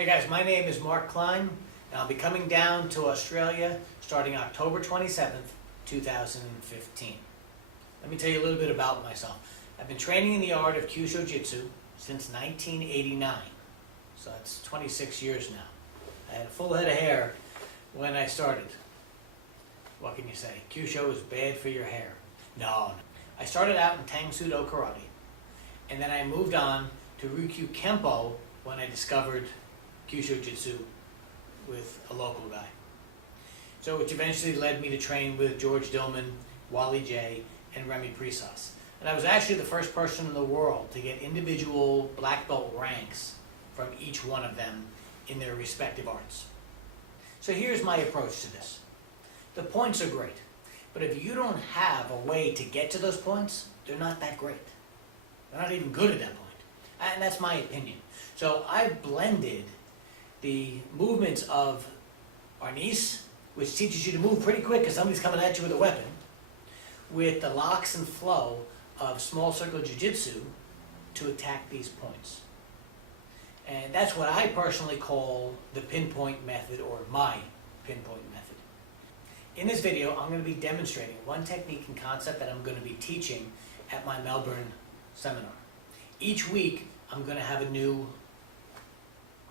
Hey guys, my name is Mark Kline, and I'll be coming down to Australia starting October 27th, 2015. Let me tell you a little bit about myself. I've been training in the art of Kyusho Jitsu since 1989, so that's 26 years now. I had a full head of hair when I started. What can you say? Kyusho is bad for your hair. No. I started out in Tang Sudo Karate, and then I moved on to Ryukyu Kempo when I discovered Kyusho Jitsu with a local guy. So which eventually led me to train with George Dillman, Wally J, and Remy Prisas. And I was actually the first person in the world to get individual black belt ranks from each one of them in their respective arts. So here's my approach to this. The points are great, but if you don't have a way to get to those points, they're not that great. They're not even good at that point. And that's my opinion. So I've blended the movements of Arnis, which teaches you to move pretty quick because somebody's coming at you with a weapon, with the locks and flow of small circle jiu-jitsu to attack these points. And that's what I personally call the pinpoint method, or my pinpoint method. In this video, I'm going to be demonstrating one technique and concept that I'm going to be teaching at my Melbourne seminar. Each week, I'm going to have a new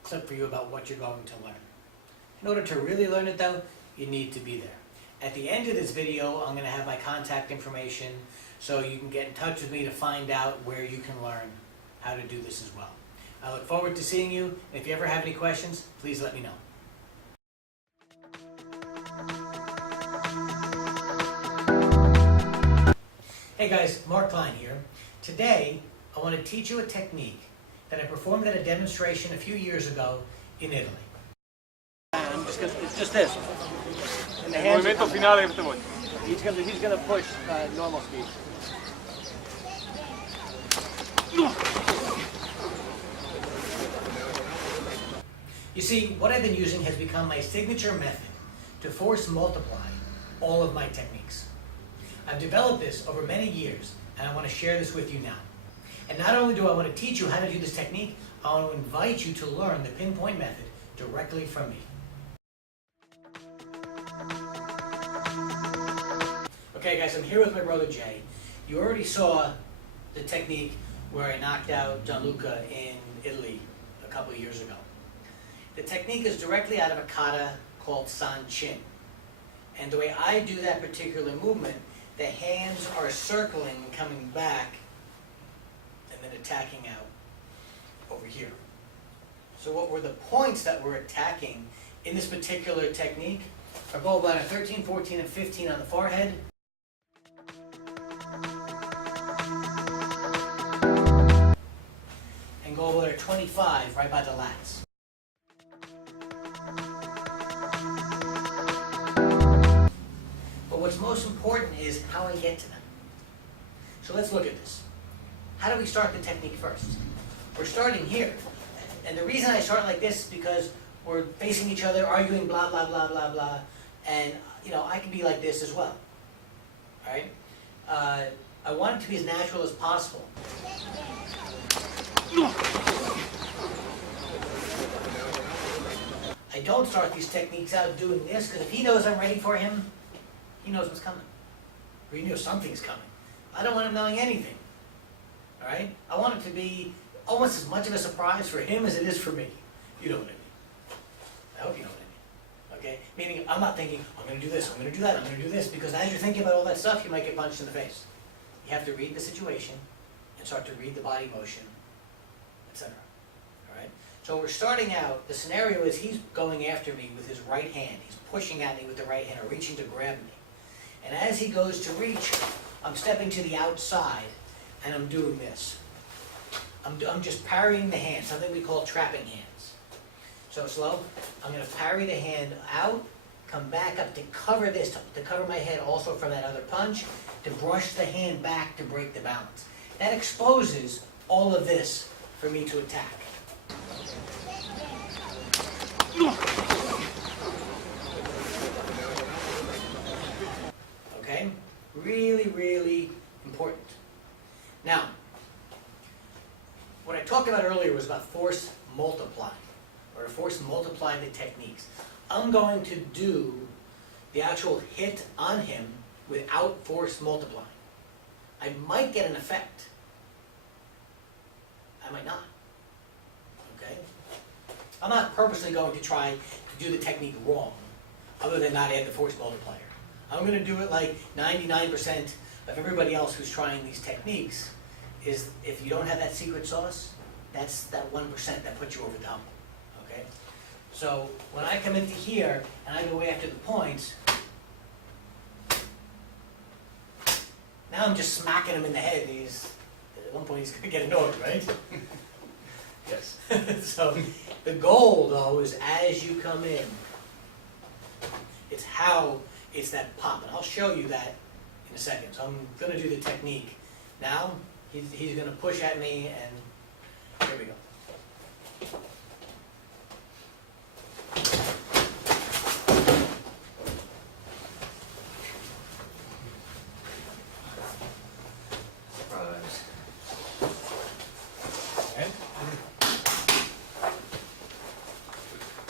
clip for you about what you're going to learn. In order to really learn it though, you need to be there. At the end of this video, I'm going to have my contact information so you can get in touch with me to find out where you can learn how to do this as well. I look forward to seeing you. If you ever have any questions, please let me know. Hey guys, Mark Kline here. Today, I want to teach you a technique that I performed at a demonstration a few years ago in Italy. It's just this. And the hands movimento finale of the one. He's going to push normal speed. You see, what I've been using has become my signature method to force multiply all of my techniques. I've developed this over many years, and I want to share this with you now. And not only do I want to teach you how to do this technique, I want to invite you to learn the pinpoint method directly from me. Okay guys, I'm here with my brother Jay. You already saw the technique where I knocked out Gianluca in Italy a couple of years ago. The technique is directly out of a kata called San Chin. And the way I do that particular movement, the hands are circling and coming back and then attacking out over here. So what were the points that we're attacking in this particular technique? Our goal bladder 13, 14, and 15 on the forehead. And goal bladder 25 right by the lats. But what's most important is how I get to them. So let's look at this. How do we start the technique first? We're starting here. And the reason I start like this is because we're facing each other, arguing, blah, blah, blah, blah, blah. And, you know, I can be like this as well. All right? I want it to be as natural as possible. I don't start these techniques out doing this, because if he knows I'm ready for him, he knows what's coming. Or he knows something's coming. I don't want him knowing anything. All right? I want it to be almost as much of a surprise for him as it is for me. You know what I mean. I hope you know what I mean. Okay? Meaning, I'm not thinking, I'm going to do this, I'm going to do that, I'm going to do this, because as you're thinking about all that stuff, you might get punched in the face. You have to read the situation and start to read the body motion, etc. All right? So we're starting out, the scenario is he's going after me with his right hand. He's pushing at me with the right hand, or reaching to grab me. And as he goes to reach, I'm stepping to the outside, and I'm doing this. I'm just parrying the hand, something we call trapping hands. So slow. I'm going to parry the hand out, come back up to cover this, to cover my head also from that other punch, to brush the hand back to break the balance. That exposes all of this for me to attack. Okay? Really, really important. Now, what I talked about earlier was about force multiplying, or to force multiply the techniques. I'm going to do the actual hit on him without force multiplying. I might get an effect. I might not. Okay? I'm not purposely going to try to do the technique wrong, other than not add the force multiplier. I'm going to do it like 99% of everybody else who's trying these techniques, is if you don't have that secret sauce, that's that 1% that puts you over the hump. Okay? So when I come into here and I go after the points, now I'm just smacking him in the head. At one point he's going to get annoyed, right? Yes. So the goal, though, is as you come in, it's that pop. And I'll show you that in a second. So I'm going to do the technique. Now he's going to push at me, and here we go. Surprise. Okay.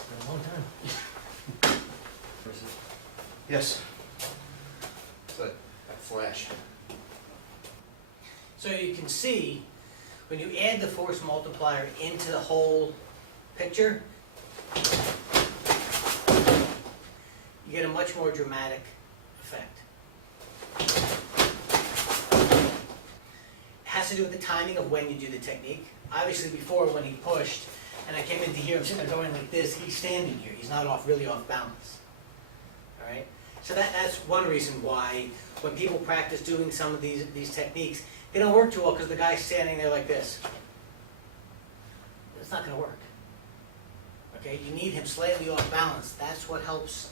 Been a long time. Yes. It's that flash. So you can see, when you add the force multiplier into the whole picture, you get a much more dramatic effect. It has to do with the timing of when you do the technique. Obviously before, when he pushed, and I came into here, I'm sitting there going like this, he's standing here, he's not really off balance. All right? So that's one reason why when people practice doing some of these techniques, they don't work too well, because the guy's standing there like this. It's not going to work. Okay, you need him slightly off balance. That's what helps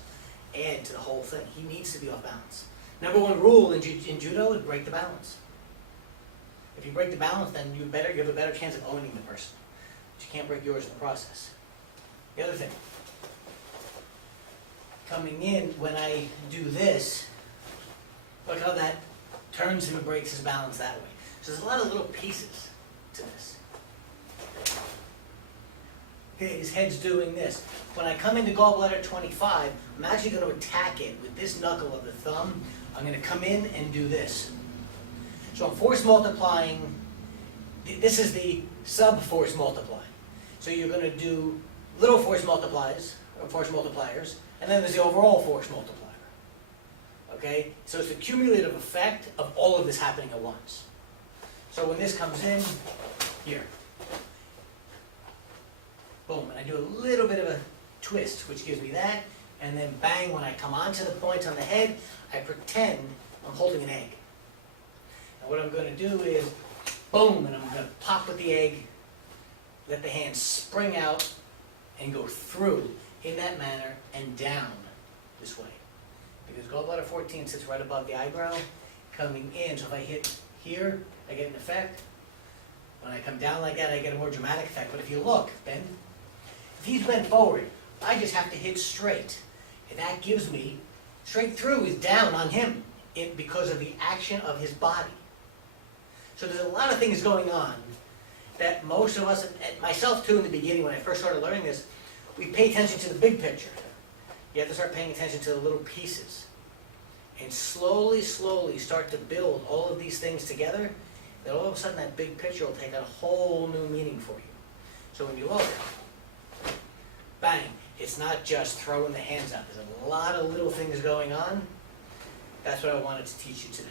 add to the whole thing. He needs to be off balance. Number one rule in judo is break the balance. If you break the balance, then you have a better chance of owning the person. But you can't break yours in the process. The other thing, coming in, when I do this, look how that turns him and breaks his balance that way. So there's a lot of little pieces to this. Okay, his head's doing this. When I come into gallbladder 25, I'm actually going to attack it with this knuckle of the thumb. I'm going to come in and do this. So I'm force multiplying. This is the sub-force multiply. So you're going to do little force multipliers, and then there's the overall force multiplier. Okay? So it's the cumulative effect of all of this happening at once. So when this comes in, here. Boom, and I do a little bit of a twist, which gives me that, and then bang, when I come onto the points on the head, I pretend I'm holding an egg. And what I'm going to do is, boom, and I'm going to pop with the egg, let the hand spring out, and go through in that manner and down this way. Because gallbladder 14 sits right above the eyebrow, coming in, so if I hit here, I get an effect. When I come down like that, I get a more dramatic effect. But if you look, Ben, if he's bent forward, I just have to hit straight. And that gives me, straight through is down on him because of the action of his body. So there's a lot of things going on that most of us, and myself too in the beginning when I first started learning this, we pay attention to the big picture. You have to start paying attention to the little pieces. And slowly, slowly start to build all of these things together, then all of a sudden that big picture will take on a whole new meaning for you. So when you look, bang, it's not just throwing the hands up. There's a lot of little things going on. That's what I wanted to teach you today.